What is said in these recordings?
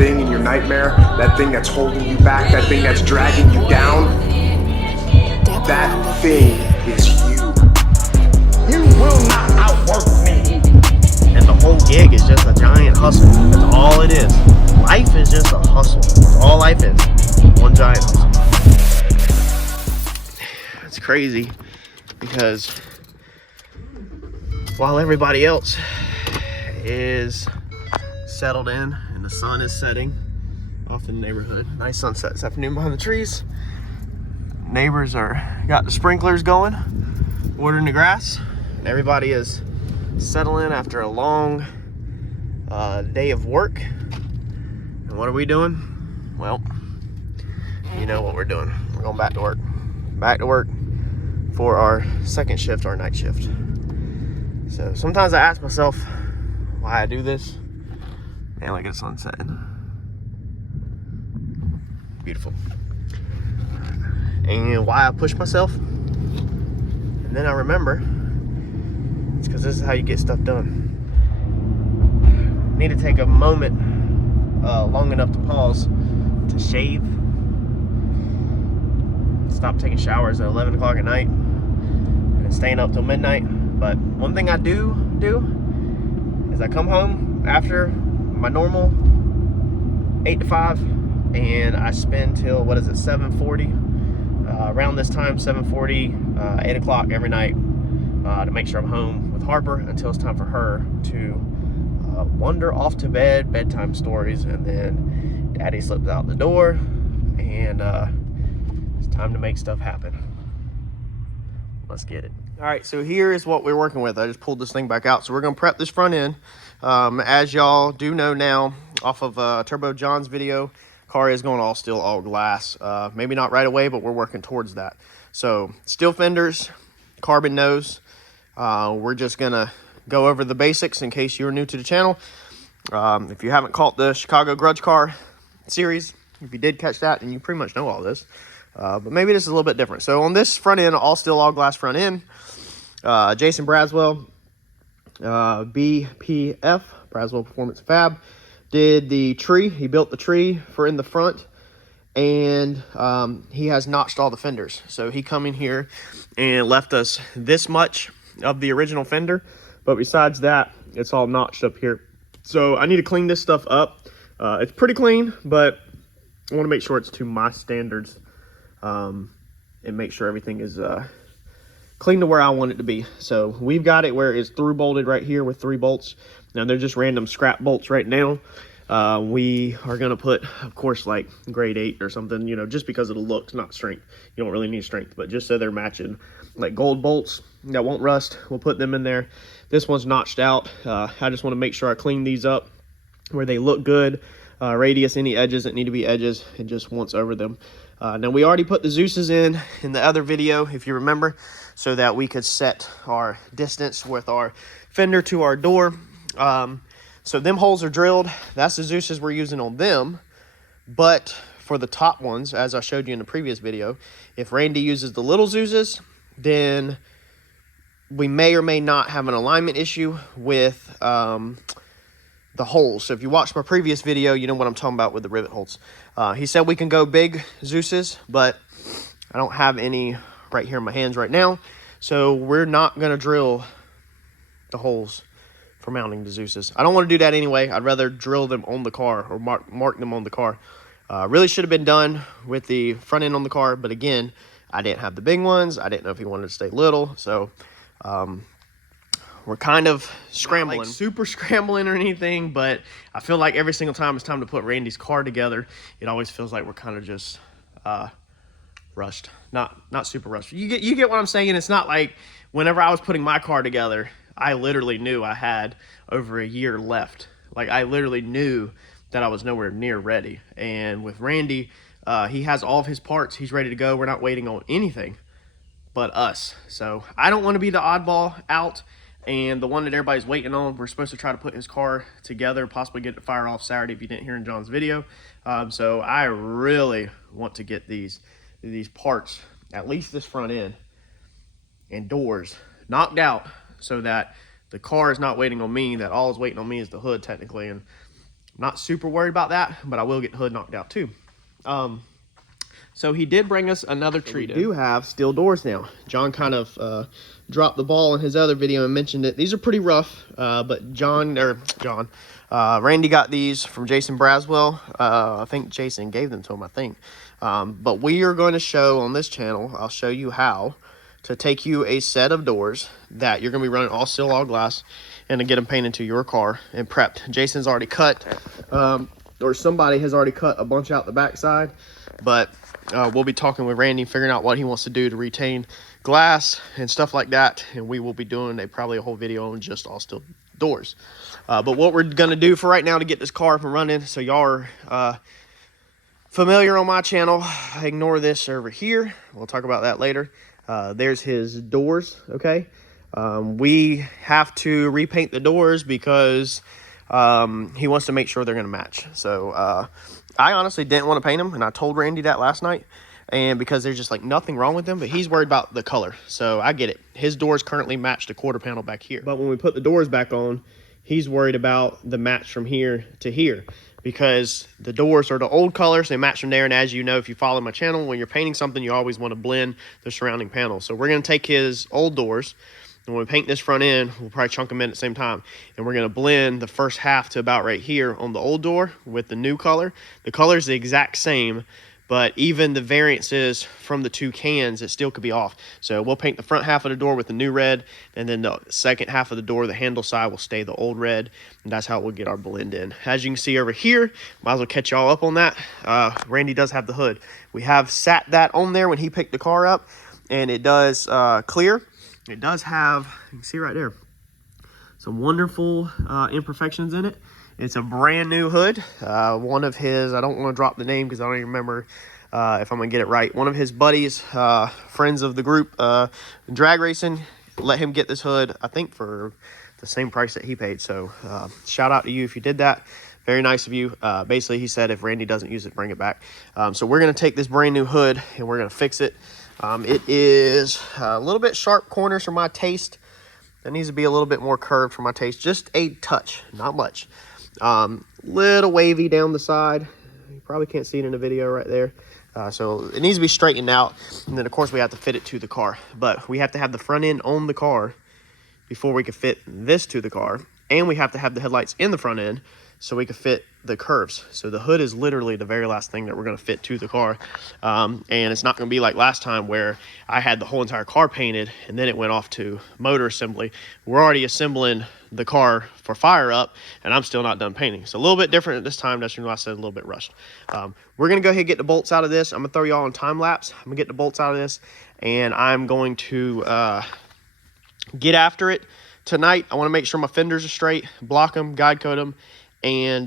thing in your nightmare, that thing that's holding you back, that thing that's dragging you down, that thing is you. You will not outwork me. And the whole gig is just a giant hustle. That's all it is. Life is just a hustle. That's all life is. One giant hustle. It's crazy because while everybody else is settled in and the sun is setting off in the neighborhood, nice sunset this afternoon behind the trees. Neighbors got the sprinklers going, watering the grass, and everybody is settling after a long day of work. And what are we doing? Well, you know what we're doing. We're going back to work. Back to work for our second shift, our night shift. So sometimes I ask myself why I do this. Man, look at the sun setting. Beautiful. And why I push myself. And then I remember, it's because this is how you get stuff done. Need to take a moment long enough to pause to shave. Stop taking showers at 11 o'clock at night and staying up till midnight. But one thing I do is I come home after my normal 8 to 5 and I spend till, 7:40, around this time, 7:40, 8 o'clock every night to make sure I'm home with Harper until it's time for her to wander off to bed, bedtime stories, and then Daddy slips out the door and it's time to make stuff happen. Let's get it. All right, so here is what we're working with. I just pulled this thing back out. So we're gonna prep this front end. As y'all do know now, off of Turbo John's video, car is going all glass. Maybe not right away, but we're working towards that. So steel fenders, carbon nose. We're just gonna go over the basics in case you're new to the channel. If you haven't caught the Chicago Grudge Car series, if you did catch that, then you pretty much know all this. But maybe this is a little bit different. So on this front end, all steel, all glass front end, Jason Braswell, BPF, Braswell Performance Fab, did the tree. He built the tree for in the front, and he has notched all the fenders. So he come in here and left us this much of the original fender, but besides that, it's all notched up here. So I need to clean this stuff up. It's pretty clean, but I want to make sure it's to my standards, and make sure everything is clean to where I want it to be. So we've got it where it's through bolted right here with 3 bolts. Now they're just random scrap bolts right now. We are gonna put, of course, like grade 8 or something, you know, just because of the looks, not strength. You don't really need strength, but just so they're matching, like gold bolts that won't rust, we'll put them in there. This one's notched out. I just want to make sure I clean these up where they look good. Radius, any edges that need to be edges, and just once over them. Now we already put the Zeus's in the other video, if you remember, so that we could set our distance with our fender to our door. So them holes are drilled. That's the Zeus's we're using on them. But for the top ones, as I showed you in the previous video, if Randy uses the little Zeus's, then we may or may not have an alignment issue with the holes. So if you watched my previous video, you know what I'm talking about with the rivet holes. He said we can go big Zeus's, but I don't have any right here in my hands right now. So we're not going to drill the holes for mounting the Zeus's. I don't want to do that anyway. I'd rather drill them on the car or mark them on the car. Really should have been done with the front end on the car, but again, I didn't have the big ones. I didn't know if he wanted to stay little, so we're kind of scrambling. Not like super scrambling or anything, but I feel like every single time it's time to put Randy's car together, it always feels like we're kind of just rushed. Not super rushed. You get what I'm saying? It's not like whenever I was putting my car together, I literally knew I had over a year left. Like, I literally knew that I was nowhere near ready. And with Randy, he has all of his parts. He's ready to go. We're not waiting on anything but us. So I don't want to be the oddball out and the one that everybody's waiting on. We're supposed to try to put his car together, possibly get it fired off Saturday if you didn't hear in John's video. So I really want to get these parts, at least this front end and doors, knocked out so that the car is not waiting on me, that all is waiting on me is the hood technically, and Not super worried about that, but I will get the hood knocked out too. So he did bring us another treat. We do have steel doors now. John kind of dropped the ball in his other video and mentioned it. These are pretty rough, but Randy got these from Jason Braswell. I think Jason gave them to him, I think. But we are going to show on this channel, I'll show you how to take you a set of doors that you're going to be running all steel, all glass, and to get them painted to your car and prepped. Jason's already cut, or somebody has already cut a bunch out the backside, but we'll be talking with Randy, figuring out what he wants to do to retain glass and stuff like that, and we will be doing probably a whole video on just all steel doors. But what we're going to do for right now to get this car up and running, so y'all are familiar on my channel, ignore this over here. We'll talk about that later. There's his doors, okay? We have to repaint the doors because he wants to make sure they're going to match. So I honestly didn't want to paint them, and I told Randy that last night, and because there's just like nothing wrong with them, but he's worried about the color. So I get it. His doors currently match the quarter panel back here, but when we put the doors back on, he's worried about the match from here to here, because the doors are the old colors, they match from there. And as you know, if you follow my channel, when you're painting something, you always want to blend the surrounding panels. So we're going to take his old doors, and when we paint this front end, we'll probably chunk them in at the same time, and we're going to blend the first half to about right here on the old door with the new color. The color is the exact same, but even the variances from the two cans, it still could be off. So we'll paint the front half of the door with the new red, and then the second half of the door, the handle side, will stay the old red, and that's how we'll get our blend in. As you can see over here, might as well catch y'all up on that. Randy does have the hood. We have sat that on there when he picked the car up, and it does clear. It does have, you can see right there, some wonderful imperfections in it. It's a brand new hood. One of his, I don't want to drop the name because I don't even remember if I'm going to get it right. One of his buddies, friends of the group, drag racing, let him get this hood, I think for the same price that he paid. So shout out to you if you did that. Very nice of you. Basically, he said if Randy doesn't use it, bring it back. So we're going to take this brand new hood and we're going to fix it. It is a little bit sharp corners for my taste. That needs to be a little bit more curved for my taste. Just a touch, not much. Little wavy down the side. You probably can't see it in the video right there. So it needs to be straightened out. And then, of course, we have to fit it to the car. But we have to have the front end on the car before we can fit this to the car. And we have to have the headlights in the front end so we can fit the curves. So the hood is literally the very last thing that we're going to fit to the car. And it's not going to be like last time where I had the whole entire car painted and then it went off to motor assembly. We're already assembling the car for fire up, and I'm still not done painting. So a little bit different this time. That's why I said a little bit rushed. We're going to go ahead and get the bolts out of this. I'm going to throw y'all on time lapse. I'm going to get the bolts out of this, and I'm going to get after it tonight. I want to make sure my fenders are straight, block them, guide coat them, and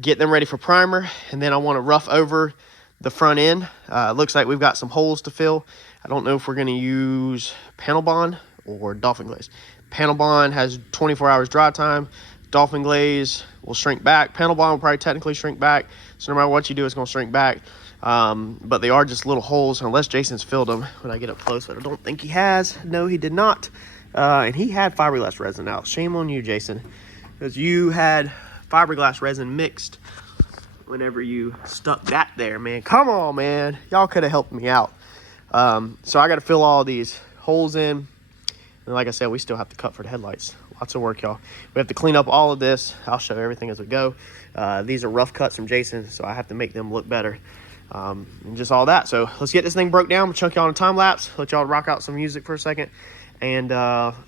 get them ready for primer. And then I want to rough over the front end. It looks like we've got some holes to fill. I don't know if we're going to use panel bond or dolphin glaze. Panel bond has 24 hours dry time. Dolphin glaze will shrink back. Panel bond will probably technically shrink back. So no matter what you do, it's going to shrink back. But they are just little holes, unless Jason's filled them when I get up close. But I don't think he has. No, he did not. And he had fiberglass resin out. Shame on you, Jason, because you had fiberglass resin mixed whenever you stuck that there, man. Come on, man. Y'all could have helped me out. So I got to fill all these holes in. And like I said, we still have to cut for the headlights. Lots of work, y'all. We have to clean up all of this. I'll show everything as we go. These are rough cuts from Jason, so I have to make them look better. And just all that. So let's get this thing broke down. We'll chunk y'all on a time lapse. Let y'all rock out some music for a second. And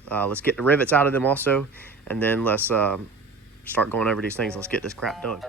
let's get the rivets out of them also. And then let's start going over these things. Let's get this crap done.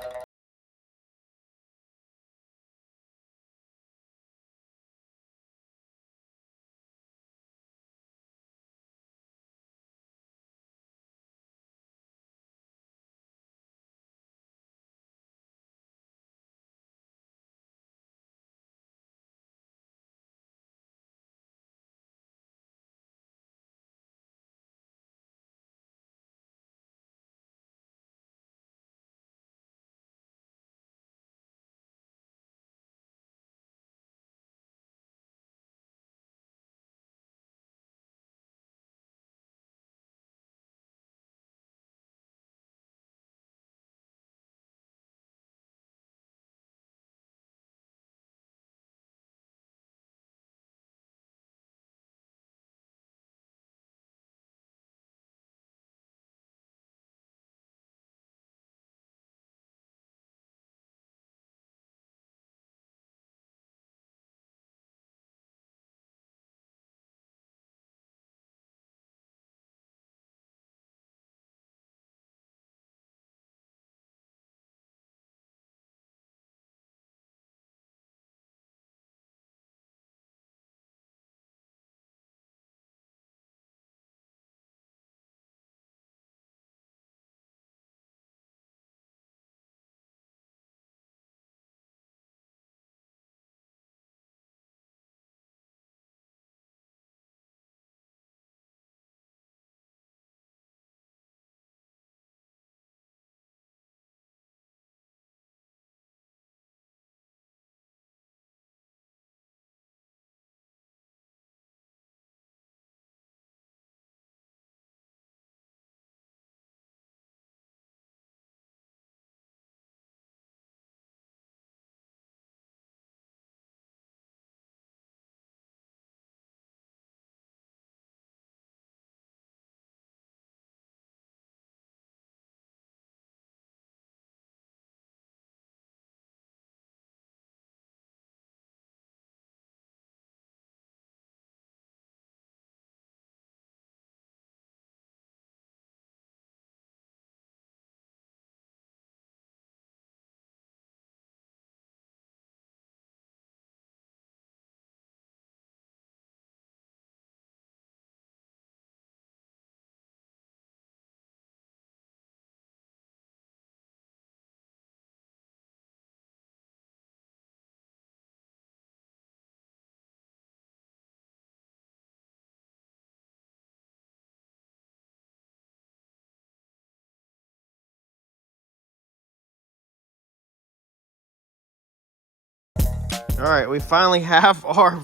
All right, we finally have our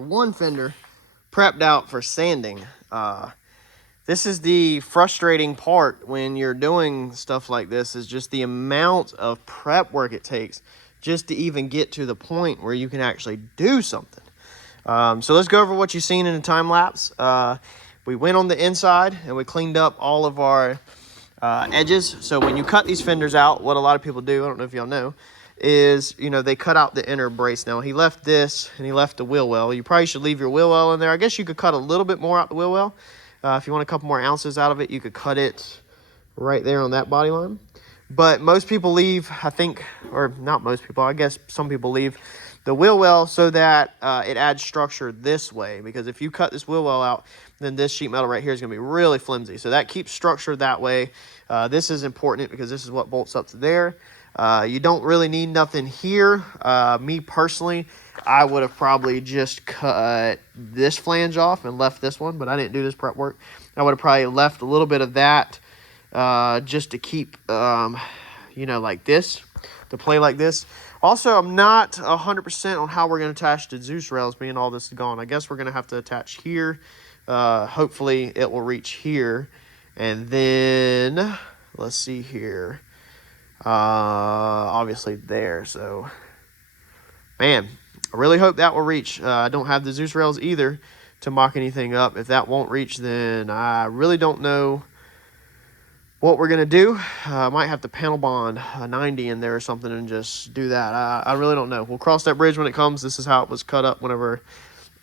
one fender prepped out for sanding. This is the frustrating part when you're doing stuff like this, is just the amount of prep work it takes just to even get to the point where you can actually do something. So let's go over what you've seen in the time lapse. We went on the inside and we cleaned up all of our edges. So when you cut these fenders out, what a lot of people do, I don't know if y'all know, is, you know, they cut out the inner brace. Now, he left this and he left the wheel well. You probably should leave your wheel well in there. I guess you could cut a little bit more out the wheel well. If you want a couple more ounces out of it, you could cut it right there on that body line. But most people leave, I think, or not most people, I guess some people leave the wheel well so that it adds structure this way. Because if you cut this wheel well out, then this sheet metal right here is going to be really flimsy. So that keeps structure that way. This is important because this is what bolts up to there. You don't really need nothing here. Me personally, I would have probably just cut this flange off and left this one, but I didn't do this prep work. I would have probably left a little bit of that just to keep, you know, like this, to play like this. Also, I'm not 100% on how we're going to attach the Zeus rails, being all this is gone. I guess we're going to have to attach here. Hopefully, it will reach here. And then, let's see here. Obviously there. So, man, I really hope that will reach. I don't have the Zeus rails either to mock anything up. If that won't reach, then I really don't know what we're going to do. I might have to panel bond a 90 in there or something and just do that. I really don't know. We'll cross that bridge when it comes. This is how it was cut up whenever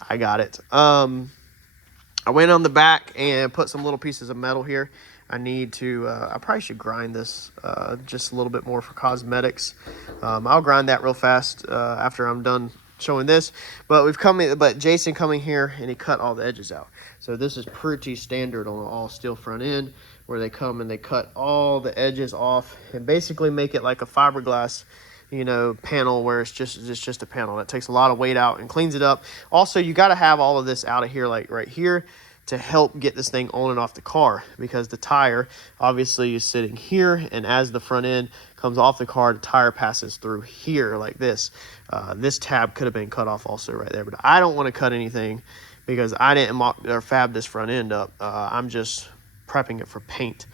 I got it. I went on the back and put some little pieces of metal here. I need to, I probably should grind this just a little bit more for cosmetics. I'll grind that real fast after I'm done showing this. But Jason coming here and he cut all the edges out. So this is pretty standard on an all steel front end, where they come and they cut all the edges off and basically make it like a fiberglass, you know, panel, where it's just a panel. That takes a lot of weight out and cleans it up. Also, you got to have all of this out of here, like right here, to help get this thing on and off the car, because the tire obviously is sitting here, and as the front end comes off the car, the tire passes through here like this. This tab could have been cut off also right there, but I don't want to cut anything because I didn't mock or fab this front end up. I'm just prepping it for paint.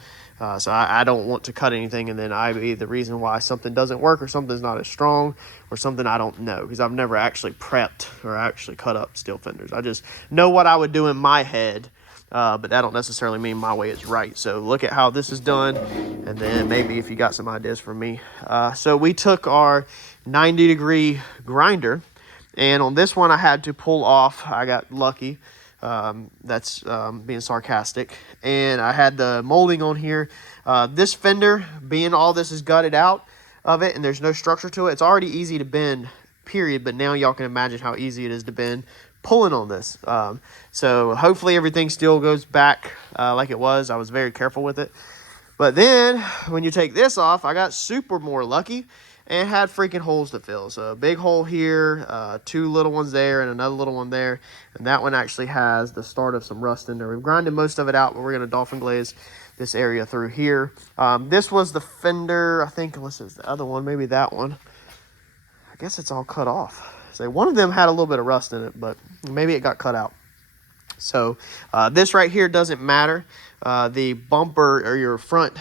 So I don't want to cut anything and then I be the reason why something doesn't work or something's not as strong or something I don't know, because I've never actually prepped or actually cut up steel fenders. I just know what I would do in my head, but that don't necessarily mean my way is right. So look at how this is done, and then maybe if you got some ideas for me. So we took our 90-degree grinder, and on this one I had to pull off. I got lucky. That's being sarcastic. And I had the molding on here. This fender, being all this is gutted out of it and there's no structure to it, it's already easy to bend, period. But now y'all can imagine how easy it is to bend pulling on this. So hopefully everything still goes back like it was. I was very careful with it. But then when you take this off, I got super more lucky and had freaking holes to fill. So a big hole here, two little ones there, and another little one there. And that one actually has the start of some rust in there. We've grinded most of it out, but we're going to dolphin glaze this area through here. This was the fender, I think, unless it's the other one, maybe that one. I guess it's all cut off. So one of them had a little bit of rust in it, but maybe it got cut out. So this right here doesn't matter. The bumper, or your front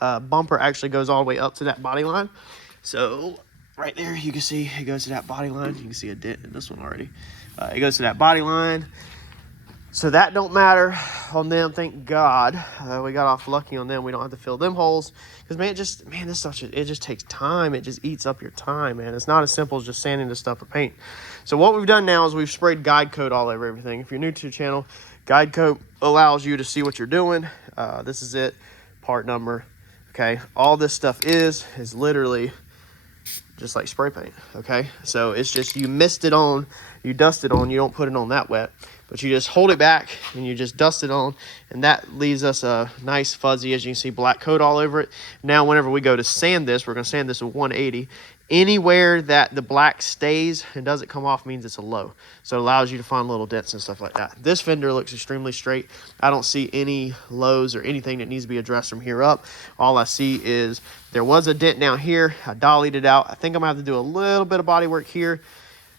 bumper, actually goes all the way up to that body line. So right there, you can see it goes to that body line. You can see a dent in this one already. It goes to that body line. So that don't matter on them, thank God. We got off lucky on them. We don't have to fill them holes. Because, man, this stuff, it just takes time. It just eats up your time, man. It's not as simple as just sanding this stuff or paint. So what we've done now is we've sprayed guide coat all over everything. If you're new to the channel, guide coat allows you to see what you're doing. This is it, part number. Okay, all this stuff is literally just like spray paint. Okay, so it's just you mist it on, you dust it on, you don't put it on that wet. but you just hold it back and you just dust it on, and that leaves us a nice fuzzy, as you can see, black coat all over it. Now whenever we go to sand this, we're going to sand this at 180. Anywhere that the black stays and doesn't come off means it's a low, so it allows you to find little dents and stuff like that. This fender looks extremely straight. I don't see any lows or anything that needs to be addressed from here up. All I see is there was a dent down here. I dollied it out. I think I'm gonna have to do a little bit of body work here.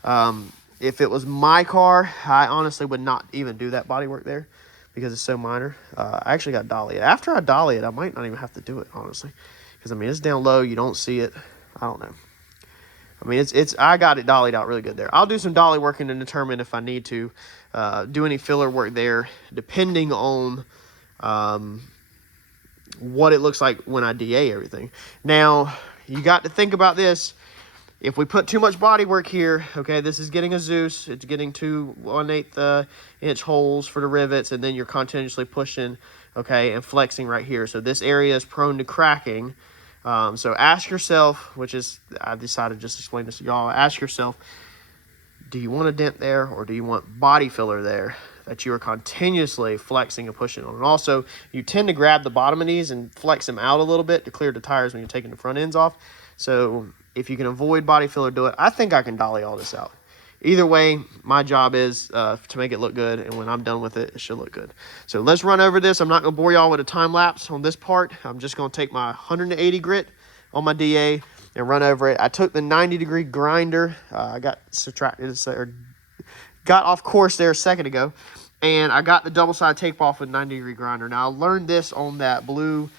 If it was my car, I honestly would not even do that body work there because it's so minor. I actually got dolly it. After I dolly it, I might not even have to do it, honestly, because I mean, it's down low, you don't see it. I don't know. I mean, I got it dollied out really good there. I'll do some dolly working to determine if I need to do any filler work there, depending on what it looks like when I DA everything. Now, you got to think about this. If we put too much body work here, okay, this is getting a Zeus. It's getting 2 1/8 inch holes for the rivets, and then you're continuously pushing, okay, and flexing right here. So this area is prone to cracking. So ask yourself, which is, I decided to just explain this to y'all, ask yourself, do you want a dent there, or do you want body filler there that you are continuously flexing and pushing on? And also, you tend to grab the bottom of these and flex them out a little bit to clear the tires when you're taking the front ends off. So if you can avoid body filler, do it. I think I can dolly all this out. Either way, my job is to make it look good, and when I'm done with it, it should look good. So let's run over this. I'm not going to bore y'all with a time lapse on this part. I'm just going to take my 180 grit on my DA and run over it. I took the 90-degree grinder. I got subtracted, or got off course there a second ago, and I got the double-sided tape off with 90-degree grinder. Now, I learned this on that blue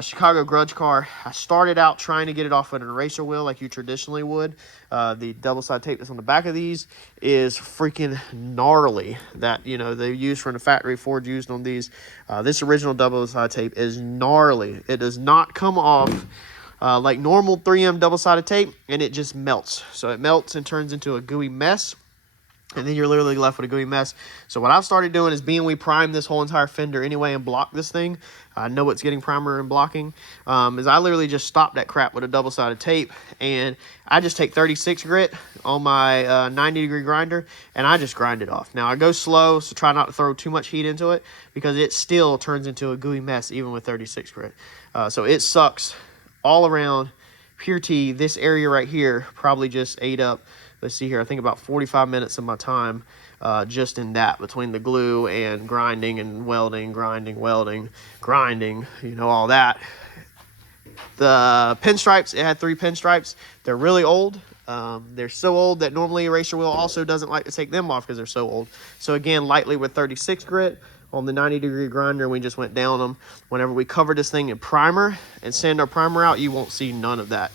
Chicago Grudge car. I started out trying to get it off with an eraser wheel like you traditionally would. The double-sided tape that's on the back of these is freaking gnarly that, you know, they use from the factory. Ford used on these. This original double-sided tape is gnarly. It does not come off like normal 3M double-sided tape, and it just melts. So it melts and turns into a gooey mess, and then you're literally left with a gooey mess. So what I've started doing is, being we prime this whole entire fender anyway and block this thing, I know it's getting primer and blocking, is I literally just stop that crap with a double-sided tape, and I just take 36 grit on my 90-degree grinder, and I just grind it off. Now, I go slow, so try not to throw too much heat into it, because it still turns into a gooey mess even with 36 grit. So it sucks all around. Pure T, this area right here probably just ate up, let's see here, I think about 45 minutes of my time just in that, between the glue and grinding and welding, grinding, welding, grinding, you know, all that. The pinstripes, it had 3 pinstripes. They're really old. They're so old that normally eraser wheel also doesn't like to take them off because they're so old. So again, lightly with 36 grit on the 90-degree grinder, we just went down them. Whenever we cover this thing in primer and sand our primer out, you won't see none of that.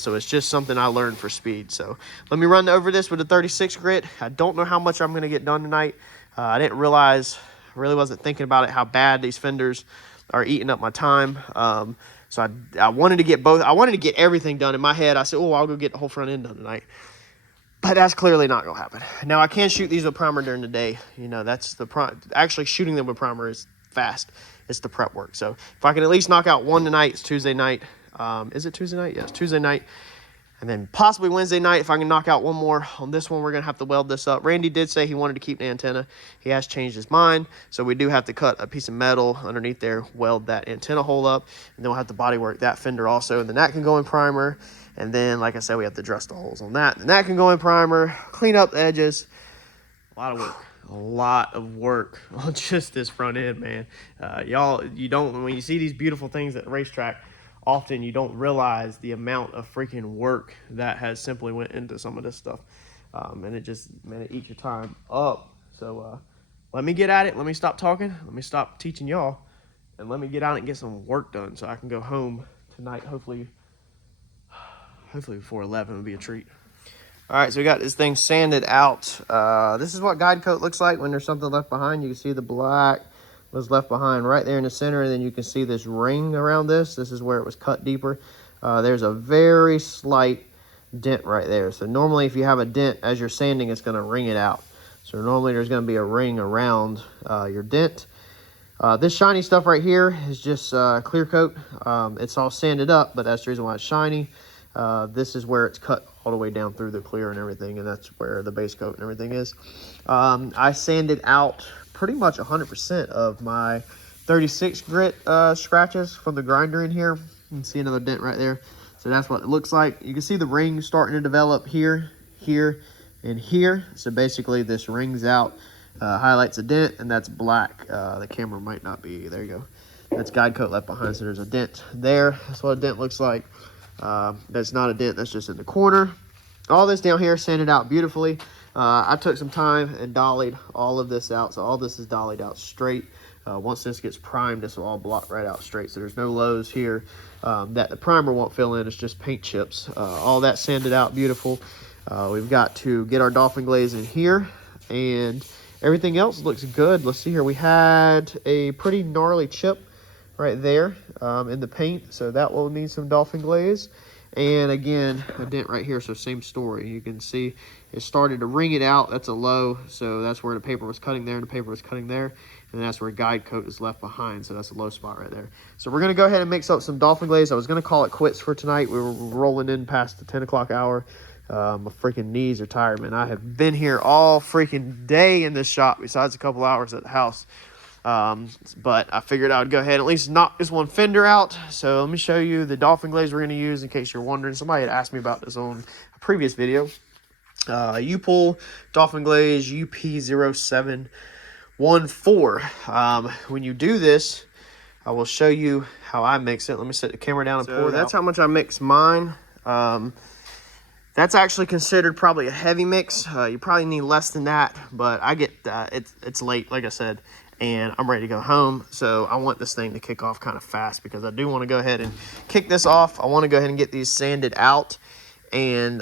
So it's just something I learned for speed. So let me run over this with a 36 grit. I don't know how much I'm going to get done tonight. I didn't realize, I really wasn't thinking about it, how bad these fenders are eating up my time. So I wanted to get both. I wanted to get everything done in my head. I said, oh, I'll go get the whole front end done tonight. But that's clearly not going to happen. Now, I can shoot these with primer during the day. You know, that's the actually shooting them with primer is fast. It's the prep work. So if I can at least knock out one tonight, it's Tuesday night. Is it Tuesday night? Yes, Tuesday night. And then possibly Wednesday night, if I can knock out one more on this one, we're going to have to weld this up. Randy did say he wanted to keep the antenna. He has changed his mind. So we do have to cut a piece of metal underneath there, weld that antenna hole up, and then we'll have to body work that fender also. And then that can go in primer. And then, like I said, we have to dress the holes on that. And that can go in primer, clean up the edges. A lot of work. A lot of work on just this front end, man. Y'all, you don't, when you see these beautiful things at the racetrack, often you don't realize the amount of freaking work that has simply went into some of this stuff. And it just, man, it eats your time up. So let me get at it. Let me stop talking. Let me stop teaching y'all. And let me get out and get some work done so I can go home tonight, hopefully before 11 would be a treat. All right, so we got this thing sanded out. This is what guide coat looks like when there's something left behind. You can see the black was left behind right there in the center, and then you can see this ring around this. This is where it was cut deeper. There's a very slight dent right there. So normally if you have a dent as you're sanding, it's going to ring it out. So normally there's going to be a ring around your dent. This shiny stuff right here is just clear coat. It's all sanded up, but that's the reason why it's shiny. This is where it's cut all the way down through the clear and everything, and that's where the base coat and everything is. I sanded out pretty much 100% of my 36 grit scratches from the grinder in here. You can see another dent right there. So that's what it looks like. You can see the ring starting to develop here, here, and here. So basically this rings out, highlights a dent, and that's black. The camera might not be, there you go. That's guide coat left behind, so there's a dent there. That's what a dent looks like. That's not a dent, that's just in the corner. All this down here sanded out beautifully. I took some time and dollied all of this out, so all this is dollied out straight. Once this gets primed, this will all block right out straight, so there's no lows here that the primer won't fill in. It's just paint chips. All that sanded out beautiful. We've got to get our dolphin glaze in here, and everything else looks good. Let's see here. We had a pretty gnarly chip right there in the paint, so that will need some dolphin glaze. And again, a dent right here, so same story. You can see it started to ring it out. That's a low, so that's where the paper was cutting there, and the paper was cutting there, and that's where guide coat is left behind, so that's a low spot right there. So we're gonna go ahead and mix up some dolphin glaze. I was gonna call it quits for tonight. We were rolling in past the 10 o'clock hour. My freaking knees are tired, man. I have been here all freaking day in this shop, besides a couple hours at the house. But I figured I would go ahead and at least knock this one fender out. So let me show you the dolphin glaze we're going to use, in case you're wondering. Somebody had asked me about this on a previous video. U-Pull dolphin glaze UP0714. When you do this, I will show you how I mix it. Let me set the camera down and pour it out. That's how much I mix mine. That's actually considered probably a heavy mix. You probably need less than that, but I get it's late, like I said, and I'm ready to go home. So I want this thing to kick off kind of fast, because I do want to go ahead and kick this off. I want to go ahead and get these sanded out, and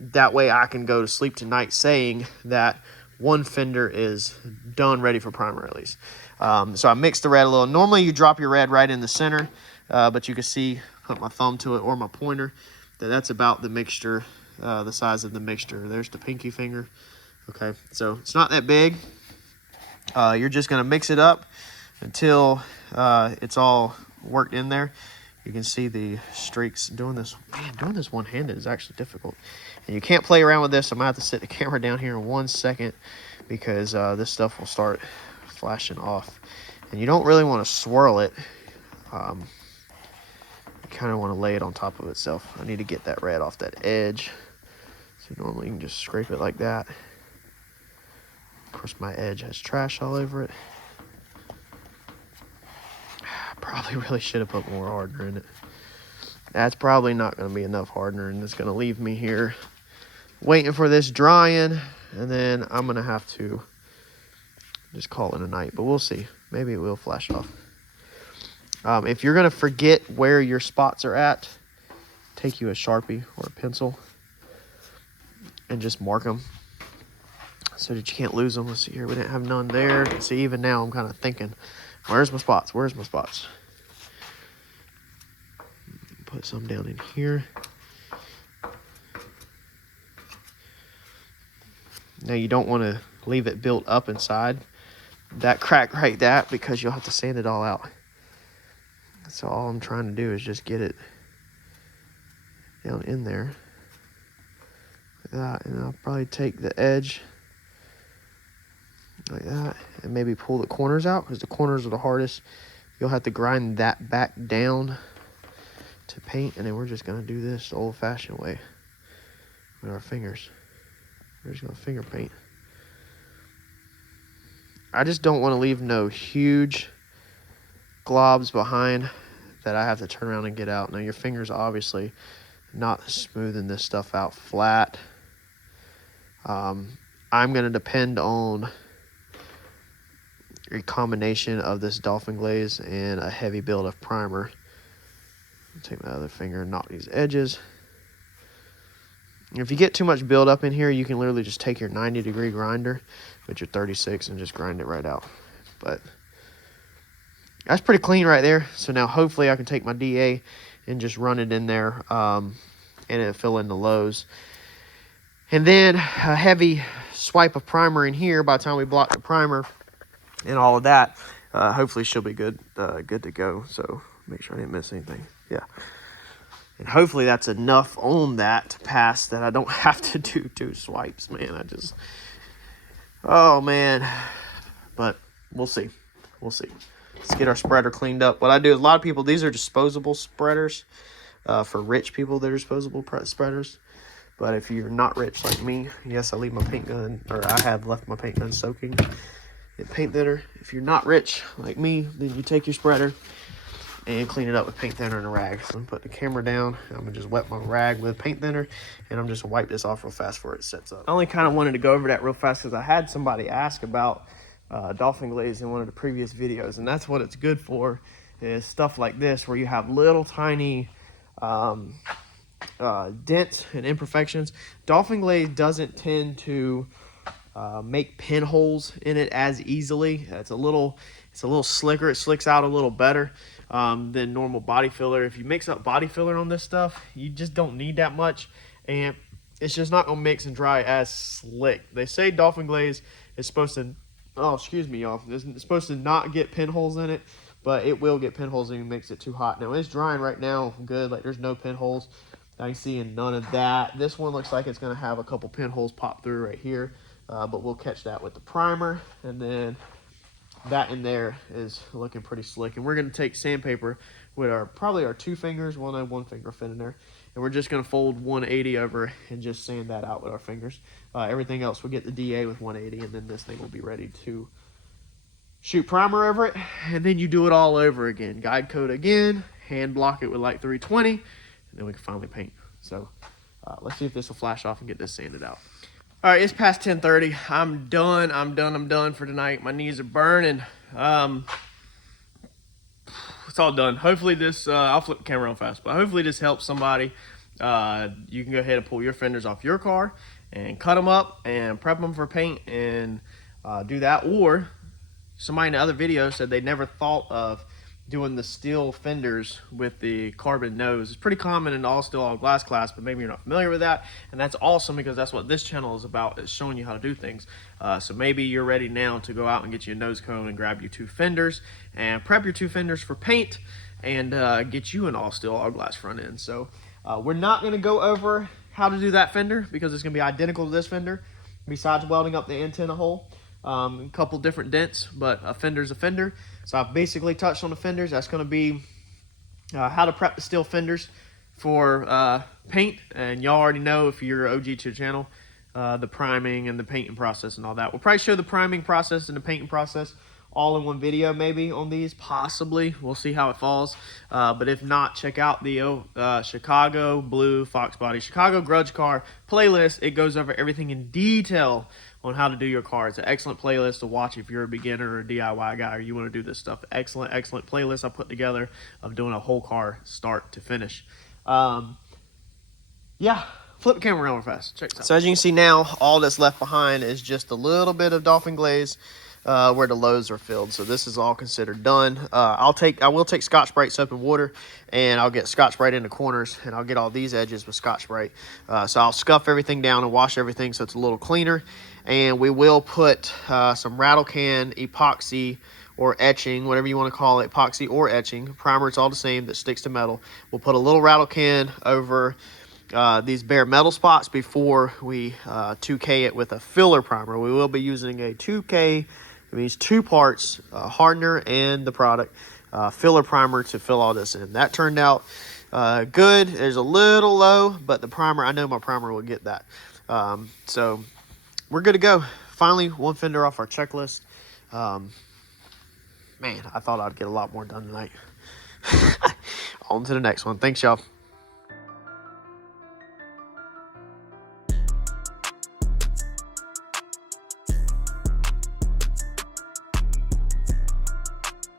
that way I can go to sleep tonight saying that one fender is done, ready for primer at least. So I mixed the red a little. Normally you drop your red right in the center, but you can see, put my thumb to it or my pointer, that's about the mixture, the size of the mixture. There's the pinky finger. Okay, so it's not that big. You're just going to mix it up until it's all worked in there. You can see the streaks. Doing this one-handed is actually difficult. And you can't play around with this. I'm going to have to set the camera down here in 1 second, because this stuff will start flashing off. And you don't really want to swirl it. You kind of want to lay it on top of itself. I need to get that red off that edge. So normally you can just scrape it like that. Of course, my edge has trash all over it. I probably really should have put more hardener in it. That's probably not going to be enough hardener, and it's going to leave me here waiting for this drying, and then I'm going to have to just call it a night. But we'll see. Maybe it will flash off. If you're going to forget where your spots are at, take you a Sharpie or a pencil and just mark them so that you can't lose them. Let's see here. We didn't have none there. See, even now I'm kind of thinking, where's my spots? Where's my spots? Put some down in here. Now you don't want to leave it built up inside that crack right there, because you'll have to sand it all out. So all I'm trying to do is just get it down in there like that, and I'll probably take the edge like that and maybe pull the corners out, because the corners are the hardest. You'll have to grind that back down to paint, and then we're just going to do this the old-fashioned way with our fingers. We're just going to finger paint. I just don't want to leave no huge globs behind that I have to turn around and get out. Now your fingers obviously not smoothing this stuff out flat. I'm going to depend on a combination of this dolphin glaze and a heavy build of primer. I'll take my other finger and knock these edges. If you get too much build up in here, you can literally just take your 90-degree grinder with your 36 and just grind it right out. But that's pretty clean right there. So now hopefully I can take my DA and just run it in there, and it'll fill in the lows. And then a heavy swipe of primer in here. By the time we block the primer and all of that, hopefully she'll be good to go. So make sure I didn't miss anything. Yeah. And hopefully that's enough on that to pass that I don't have to do 2 swipes, man. Oh, man. But we'll see. We'll see. Let's get our spreader cleaned up. What I do is, a lot of people, these are disposable spreaders. For rich people, they're disposable spreaders. But if you're not rich like me, yes, I leave my paint gun, or I have left my paint gun soaking in paint thinner. If you're not rich like me, then you take your spreader and clean it up with paint thinner and a rag. So I'm putting the camera down. I'm gonna just wet my rag with paint thinner, and I'm just gonna wipe this off real fast before it sets up. I only kind of wanted to go over that real fast because I had somebody ask about dolphin glaze in one of the previous videos, and that's what it's good for, is stuff like this where you have little tiny dents and imperfections. Dolphin glaze doesn't tend to make pinholes in it as easily. It's a little slicker. It slicks out a little better than normal body filler. If you mix up body filler on this stuff, you just don't need that much, and it's just not gonna mix and dry as slick. They say dolphin glaze is supposed to, oh, excuse me, y'all, it's supposed to not get pinholes in it, but it will get pinholes if you mix it too hot. Now it's drying right now good, like there's no pinholes. I see none of that. This one looks like it's gonna have a couple pinholes pop through right here, but we'll catch that with the primer, and then that in there is looking pretty slick. And we're gonna take sandpaper with probably our 2 fingers, one finger fit in there, and we're just gonna fold 180 over and just sand that out with our fingers. Everything else, we'll get the DA with 180, and then this thing will be ready to shoot primer over it, and then you do it all over again. Guide coat again, hand block it with like 320, and then we can finally paint. So let's see if this will flash off and get this sanded out. All right, it's past 10:30. I'm done for tonight. My knees are burning. It's all done. Hopefully this, I'll flip the camera real fast, but hopefully this helps somebody. You can go ahead and pull your fenders off your car and cut them up and prep them for paint and do that. Or somebody in the other video said they never thought of doing the steel fenders with the carbon nose. It's pretty common in the all steel all glass class, but maybe you're not familiar with that, and that's awesome because that's what this channel is about, is showing you how to do things. So maybe you're ready now to go out and get you a nose cone and grab you 2 fenders and prep your 2 fenders for paint and get you an all steel all glass front end. So we're not going to go over how to do that fender because it's going to be identical to this fender, besides welding up the antenna hole. A couple different dents, but a fender's a fender. So I've basically touched on the fenders. That's going to be how to prep the steel fenders for paint. And y'all already know, if you're OG to the channel, the priming and the painting process and all that. We'll probably show the priming process and the painting process all in one video maybe on these, possibly. We'll see how it falls. But if not, check out the Chicago Blue Fox Body Chicago Grudge Car playlist. It goes over everything in detail on how to do your car. It's an excellent playlist to watch if you're a beginner or a DIY guy or you want to do this stuff. Excellent playlist I put together of doing a whole car start to finish. Yeah, flip the camera around real fast. Check this out. So as you can see now, all that's left behind is just a little bit of dolphin glaze where the lows are filled. So this is all considered done. I will take Scotch-Brite soap and water, and I'll get Scotch-Brite in the corners, and I'll get all these edges with Scotch-Brite. So I'll scuff everything down and wash everything so it's a little cleaner. And we will put some rattle can epoxy or etching, whatever you want to call it, epoxy or etching. Primer, it's all the same, that sticks to metal. We'll put a little rattle can over these bare metal spots before we 2K it with a filler primer. We will be using a 2K, it means 2 parts, hardener and the product, filler primer to fill all this in. That turned out good. There's a little low, but the primer, I know my primer will get that. So we're good to go. Finally, 1 fender off our checklist. Man, I thought I'd get a lot more done tonight. On to the next one. Thanks, y'all.